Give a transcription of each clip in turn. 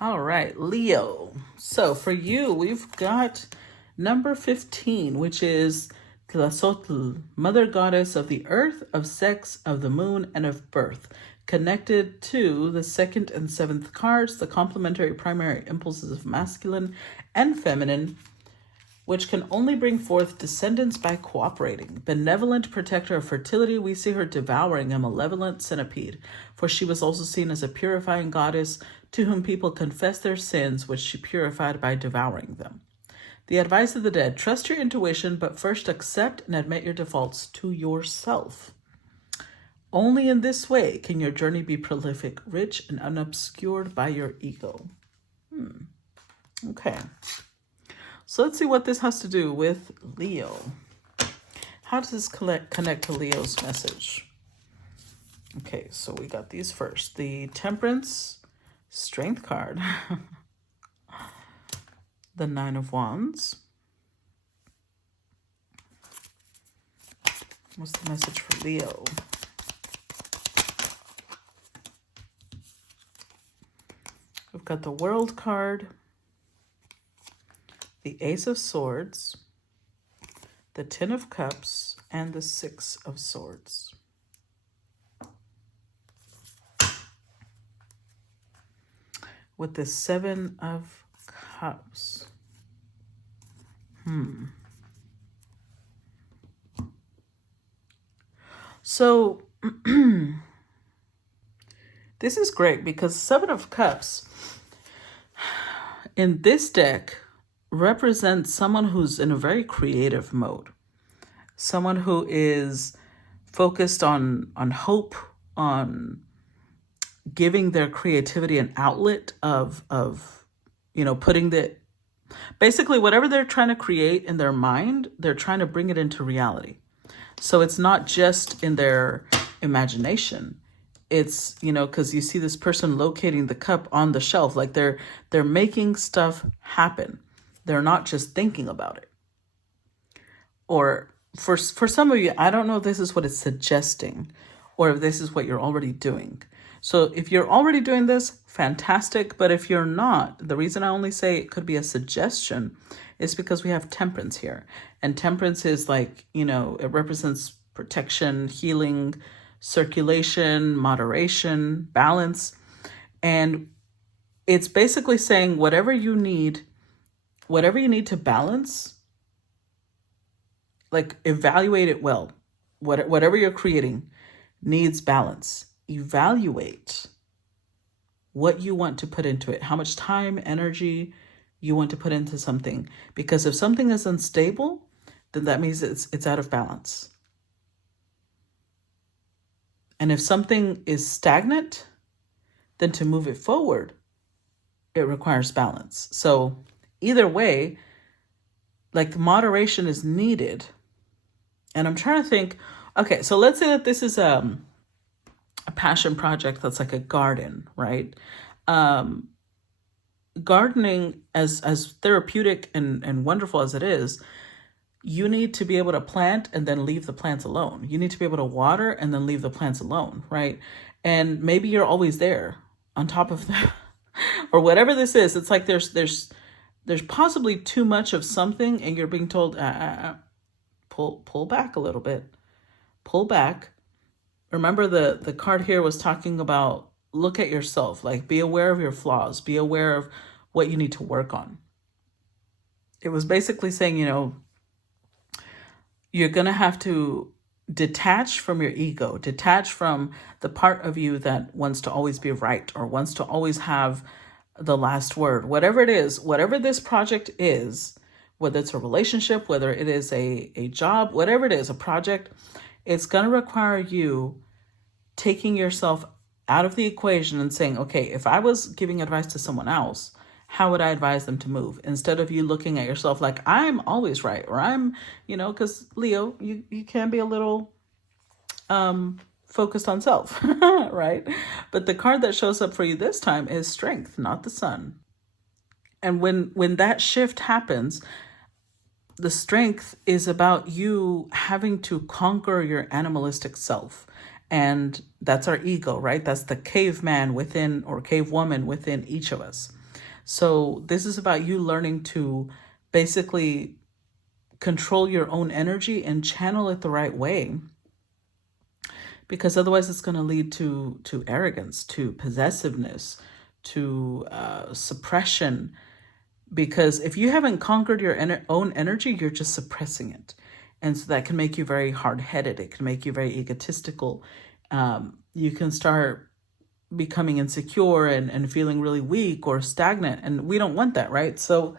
All right, Leo. So for you, we've got number 15, which is Tlazotl, mother goddess of the earth, of sex, of the moon, and of birth. Connected to the second and seventh cards, the complementary primary impulses of masculine and feminine, which can only bring forth descendants by cooperating. Benevolent protector of fertility, we see her devouring a malevolent centipede, for she was also seen as a purifying goddess to whom people confess their sins, which she purified by devouring them. The advice of the dead: trust your intuition, but first accept and admit your defaults to yourself. Only in this way can your journey be prolific, rich, and unobscured by your ego. Okay. So let's see what this has to do with Leo. How does this connect to Leo's message? Okay, so we got these first. The Temperance Strength card. The Nine of Wands. What's the message for Leo? We've got the World card. The Ace of Swords, the Ten of Cups, and the Six of Swords. With the Seven of Cups. So, this is great because Seven of Cups in this deck represents someone who's in a very creative mode. Someone who is focused on hope, on giving their creativity an outlet of putting basically whatever they're trying to create in their mind, they're trying to bring it into reality. So it's not just in their imagination. It's, because you see this person locating the cup on the shelf, like they're making stuff happen. They're not just thinking about it. Or for some of you, I don't know if this is what it's suggesting or if this is what you're already doing. So if you're already doing this, fantastic. But if you're not, the reason I only say it could be a suggestion is because we have Temperance here. And Temperance is like, it represents protection, healing, circulation, moderation, balance. And it's basically saying whatever you need to balance, like evaluate it well. Whatever you're creating needs balance. Evaluate what you want to put into it, how much time, energy you want to put into something. Because if something is unstable, then that means it's out of balance. And if something is stagnant, then to move it forward, it requires balance. So either way, like moderation is needed. And I'm trying to think, okay, so let's say that this is a passion project that's like a garden, right? Gardening, as therapeutic and wonderful as it is, you need to be able to plant and then leave the plants alone. You need to be able to water and then leave the plants alone, right? And maybe you're always there on top of that or whatever this is. It's like there's possibly too much of something and you're being told, pull back a little bit, pull back. Remember the card here was talking about look at yourself, like be aware of your flaws, be aware of what you need to work on. It was basically saying, you're going to have to detach from your ego, detach from the part of you that wants to always be right or wants to always have the last word. Whatever it is, whatever this project is, whether it's a relationship, whether it is a job, whatever it is, a project, it's going to require you taking yourself out of the equation and saying, okay, if I was giving advice to someone else, how would I advise them to move? Instead of you looking at yourself like I'm always right, or I'm, because Leo, you can be a little focused on self, right? But the card that shows up for you this time is Strength, not the Sun. And when that shift happens, the Strength is about you having to conquer your animalistic self. And that's our ego, right? That's the caveman within or cavewoman within each of us. So this is about you learning to basically control your own energy and channel it the right way, because otherwise it's going to lead to arrogance, to possessiveness, to suppression. Because if you haven't conquered your own energy, you're just suppressing it, and so that can make you very hard-headed. It can make you very egotistical. You can start becoming insecure and feeling really weak or stagnant, and we don't want that, right? So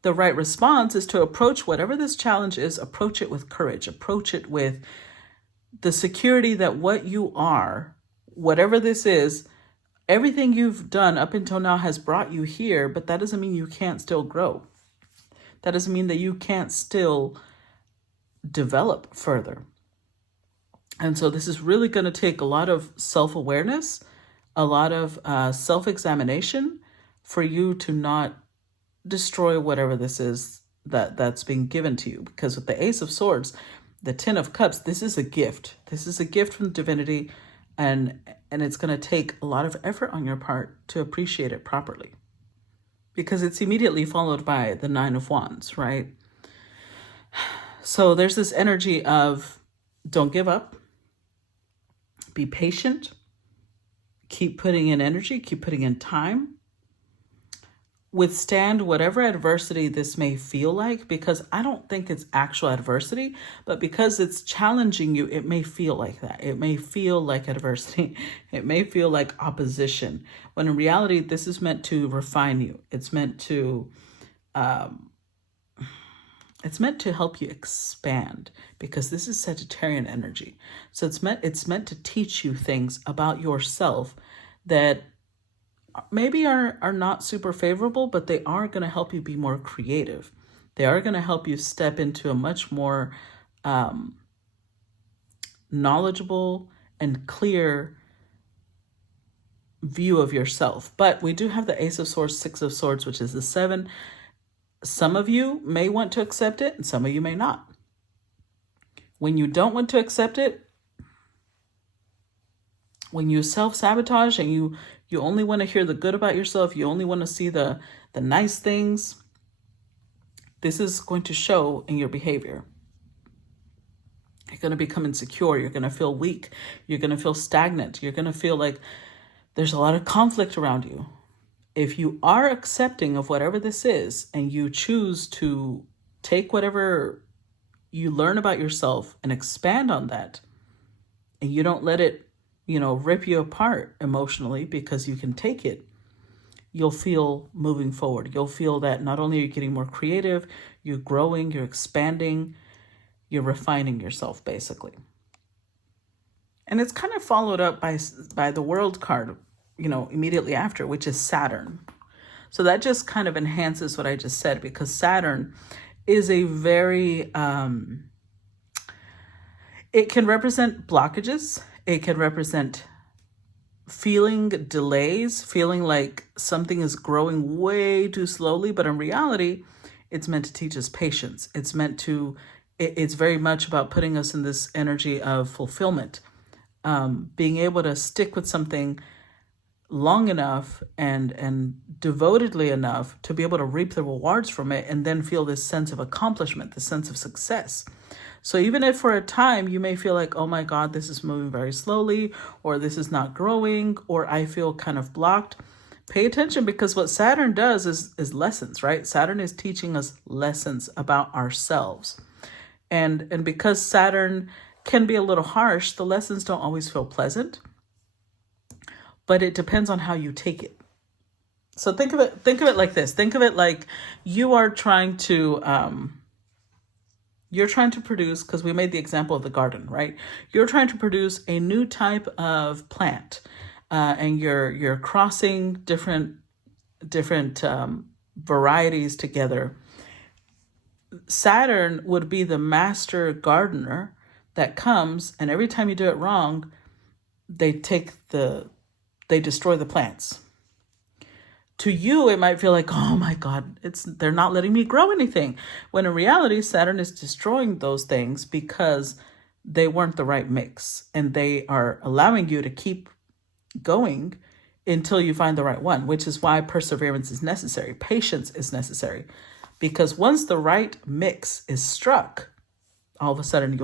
the right response is to approach whatever this challenge is, approach it with courage, approach it with the security that what you are, whatever this is, everything you've done up until now has brought you here, but that doesn't mean you can't still grow. That doesn't mean that you can't still develop further. And so this is really going to take a lot of self-awareness, a lot of self-examination for you to not destroy whatever this is that's being given to you. Because with the Ace of Swords, the Ten of Cups, this is a gift. This is a gift from divinity, and it's going to take a lot of effort on your part to appreciate it properly, because it's immediately followed by the Nine of Wands, right? So there's this energy of don't give up, be patient, keep putting in energy, keep putting in time, withstand whatever adversity this may feel like, because I don't think it's actual adversity, but because it's challenging you, it may feel like that. It may feel like adversity. It may feel like opposition, when in reality, this is meant to refine you. It's meant to help you expand, because this is Sagittarian energy. So it's meant to teach you things about yourself that maybe are not super favorable, but they are going to help you be more creative. They are going to help you step into a much more knowledgeable and clear view of yourself. But we do have the Ace of Swords, Six of Swords, which is the 7. Some of you may want to accept it, and some of you may not. When you don't want to accept it, when you self-sabotage and you only want to hear the good about yourself, you only want to see the nice things, this is going to show in your behavior. You're going to become insecure. You're going to feel weak. You're going to feel stagnant. You're going to feel like there's a lot of conflict around you. If you are accepting of whatever this is, and you choose to take whatever you learn about yourself and expand on that, and you don't let it, rip you apart emotionally, because you can take it, you'll feel moving forward. You'll feel that not only are you getting more creative, you're growing, you're expanding, you're refining yourself, basically. And it's kind of followed up by the World card, immediately after, which is Saturn. So that just kind of enhances what I just said, because Saturn is a very, it can represent blockages. It can represent feeling delays, feeling like something is growing way too slowly, but in reality, it's meant to teach us patience. It's very much about putting us in this energy of fulfillment, being able to stick with something long enough and devotedly enough to be able to reap the rewards from it, and then feel this sense of accomplishment, this sense of success. So even if for a time you may feel like, oh my God, this is moving very slowly, or this is not growing, or I feel kind of blocked, pay attention, because what Saturn does is lessons, right? Saturn is teaching us lessons about ourselves. And because Saturn can be a little harsh, the lessons don't always feel pleasant, but it depends on how you take it. So think of it like this. Think of it like you are trying to produce, because we made the example of the garden, right? You're trying to produce a new type of plant, and you're crossing different varieties together. Saturn would be the master gardener that comes, and every time you do it wrong, they destroy the plants. To you, it might feel like, oh my God, they're not letting me grow anything. When in reality, Saturn is destroying those things because they weren't the right mix, and they are allowing you to keep going until you find the right one, which is why perseverance is necessary. Patience is necessary, because once the right mix is struck, all of a sudden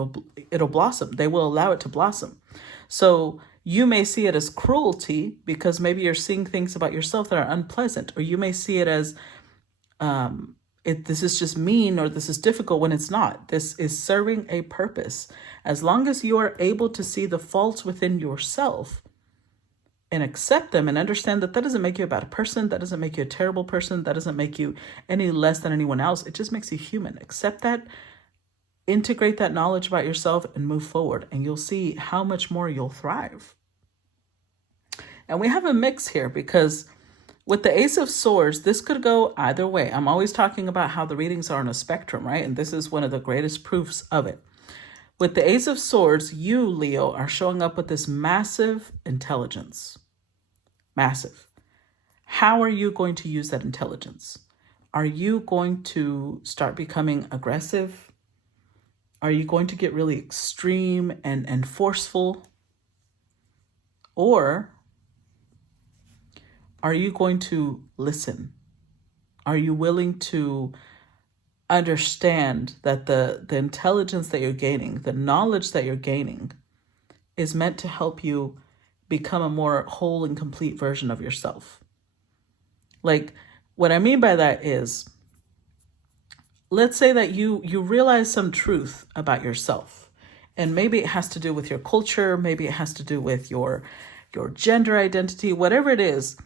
it'll blossom. They will allow it to blossom. So you may see it as cruelty because maybe you're seeing things about yourself that are unpleasant, or you may see it as this is just mean, or this is difficult, when it's not. This is serving a purpose. As long as you are able to see the faults within yourself and accept them and understand that that doesn't make you a bad person, that doesn't make you a terrible person, that doesn't make you any less than anyone else. It just makes you human. Accept that, integrate that knowledge about yourself, and move forward, and you'll see how much more you'll thrive. And we have a mix here because with the Ace of Swords, this could go either way. I'm always talking about how the readings are on a spectrum, right? And this is one of the greatest proofs of it. With the Ace of Swords, you, Leo, are showing up with this massive intelligence. Massive. How are you going to use that intelligence? Are you going to start becoming aggressive? Are you going to get really extreme and forceful? Or are you going to listen? Are you willing to understand that the intelligence that you're gaining, the knowledge that you're gaining, is meant to help you become a more whole and complete version of yourself? Like, what I mean by that is, let's say that you realize some truth about yourself, and maybe it has to do with your culture, maybe it has to do with your gender identity, whatever it is.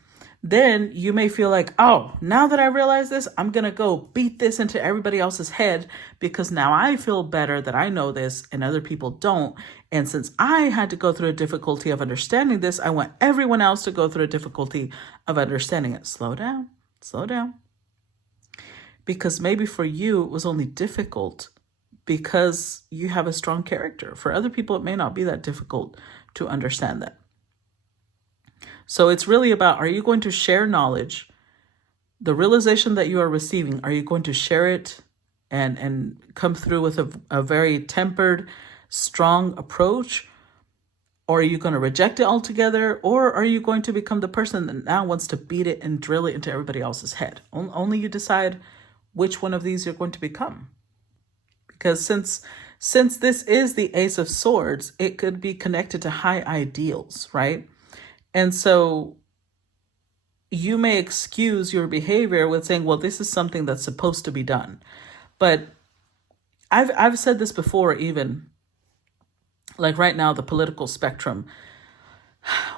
Then you may feel like, oh, now that I realize this, I'm going to go beat this into everybody else's head because now I feel better that I know this and other people don't. And since I had to go through a difficulty of understanding this, I want everyone else to go through a difficulty of understanding it. Slow down, slow down. Because maybe for you, it was only difficult because you have a strong character. For other people, it may not be that difficult to understand that. So it's really about, are you going to share knowledge? The realization that you are receiving, are you going to share it and come through with a very tempered, strong approach? Or are you going to reject it altogether? Or are you going to become the person that now wants to beat it and drill it into everybody else's head? Only you decide which one of these you're going to become. Because since this is the Ace of Swords, it could be connected to high ideals, right? And so you may excuse your behavior with saying, well, this is something that's supposed to be done. But I've said this before, even like right now, the political spectrum.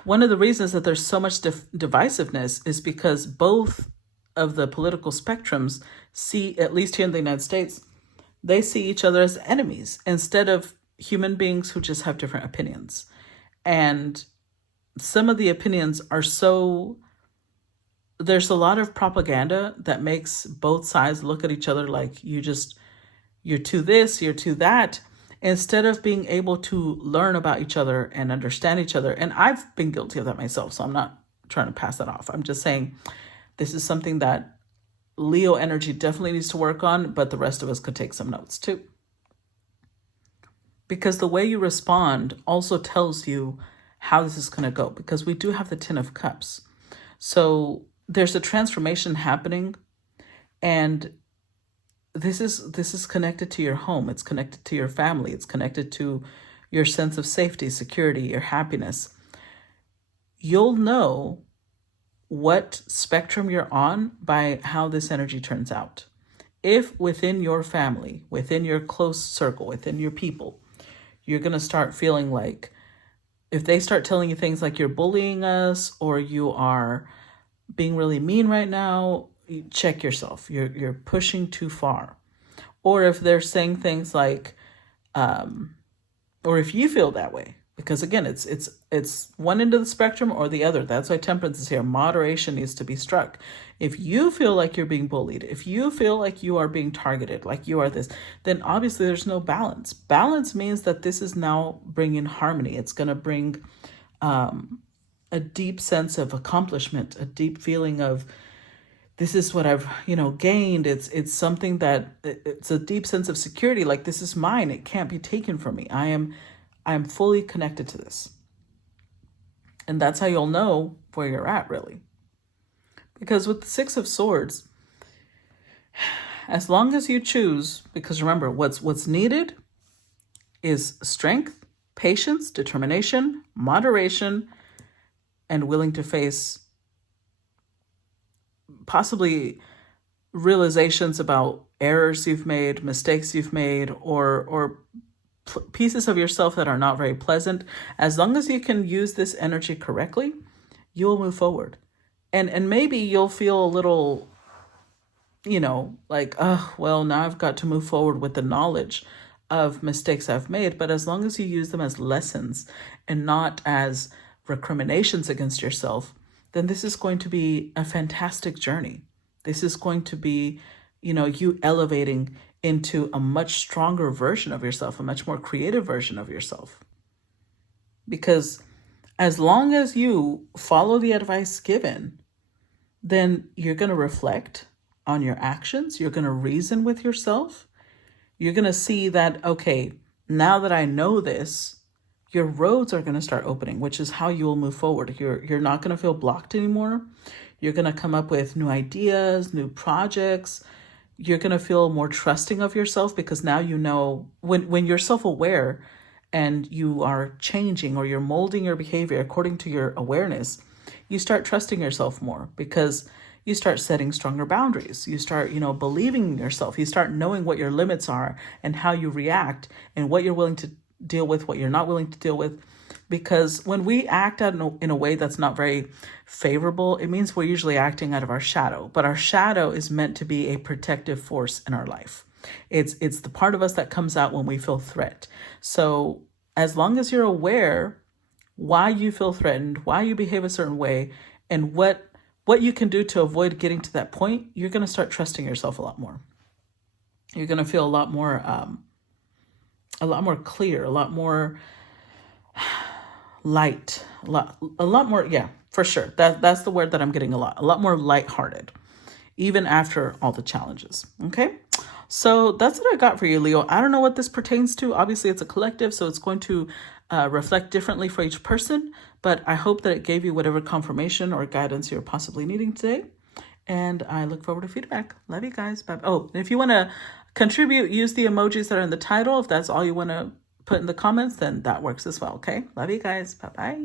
One of the reasons that there's so much divisiveness is because both of the political spectrums see, at least here in the United States, they see each other as enemies instead of human beings who just have different opinions. And some of the opinions are there's a lot of propaganda that makes both sides look at each other like you're to this, you're to that, instead of being able to learn about each other and understand each other. And I've been guilty of that myself, so I'm not trying to pass that off. I'm just saying this is something that Leo energy definitely needs to work on, but the rest of us could take some notes too. Because the way you respond also tells you how this is going to go, because we do have the Ten of Cups. So there's a transformation happening, and this is connected to your home. It's connected to your family. It's connected to your sense of safety, security, your happiness. You'll know what spectrum you're on by how this energy turns out. If within your family, within your close circle, within your people, you're going to start feeling like, if they start telling you things like you're bullying us or you are being really mean right now, you check yourself. You're pushing too far. Or if they're saying things like, or if you feel that way, because again, it's one end of the spectrum or the other. That's why temperance is here. Moderation needs to be struck. If you feel like you're being bullied, if you feel like you are being targeted, like you are this, then obviously there's no balance. Balance means that this is now bringing harmony. It's going to bring a deep sense of accomplishment, a deep feeling of, this is what I've, gained. It's something that, it's a deep sense of security. Like, this is mine. It can't be taken from me. I am fully connected to this. And that's how you'll know where you're at, really. Because with the Six of Swords, as long as you choose, because remember, what's needed is strength, patience, determination, moderation, and willing to face possibly realizations about errors you've made, mistakes you've made, or pieces of yourself that are not very pleasant. As long as you can use this energy correctly, you'll move forward. And maybe you'll feel a little, like, oh, well, now I've got to move forward with the knowledge of mistakes I've made. But as long as you use them as lessons and not as recriminations against yourself, then this is going to be a fantastic journey. This is going to be, you elevating into a much stronger version of yourself, a much more creative version of yourself. Because as long as you follow the advice given, then you're going to reflect on your actions. You're going to reason with yourself. You're going to see that, okay, now that I know this, your roads are going to start opening, which is how you will move forward. You're not going to feel blocked anymore. You're going to come up with new ideas, new projects. You're going to feel more trusting of yourself, because now you know when you're self-aware and you are changing or you're molding your behavior according to your awareness, you start trusting yourself more, because you start setting stronger boundaries. You start, believing in yourself. You start knowing what your limits are and how you react and what you're willing to deal with, what you're not willing to deal with. Because when we act out in a way that's not very favorable, it means we're usually acting out of our shadow. But our shadow is meant to be a protective force in our life. It's the part of us that comes out when we feel threat. So as long as you're aware why you feel threatened, why you behave a certain way, and what you can do to avoid getting to that point, you're going to start trusting yourself a lot more. You're going to feel a lot more clear, a lot more light, a lot more. Yeah, for sure. That's the word that I'm getting a lot more lighthearted, even after all the challenges. Okay. So that's what I got for you, Leo. I don't know what this pertains to. Obviously, it's a collective, so it's going to reflect differently for each person. But I hope that it gave you whatever confirmation or guidance you're possibly needing today. And I look forward to feedback. Love you guys. Bye. Oh, if you want to contribute, use the emojis that are in the title. If that's all you want to put in the comments, then that works as well. Okay. Love you guys. Bye-bye.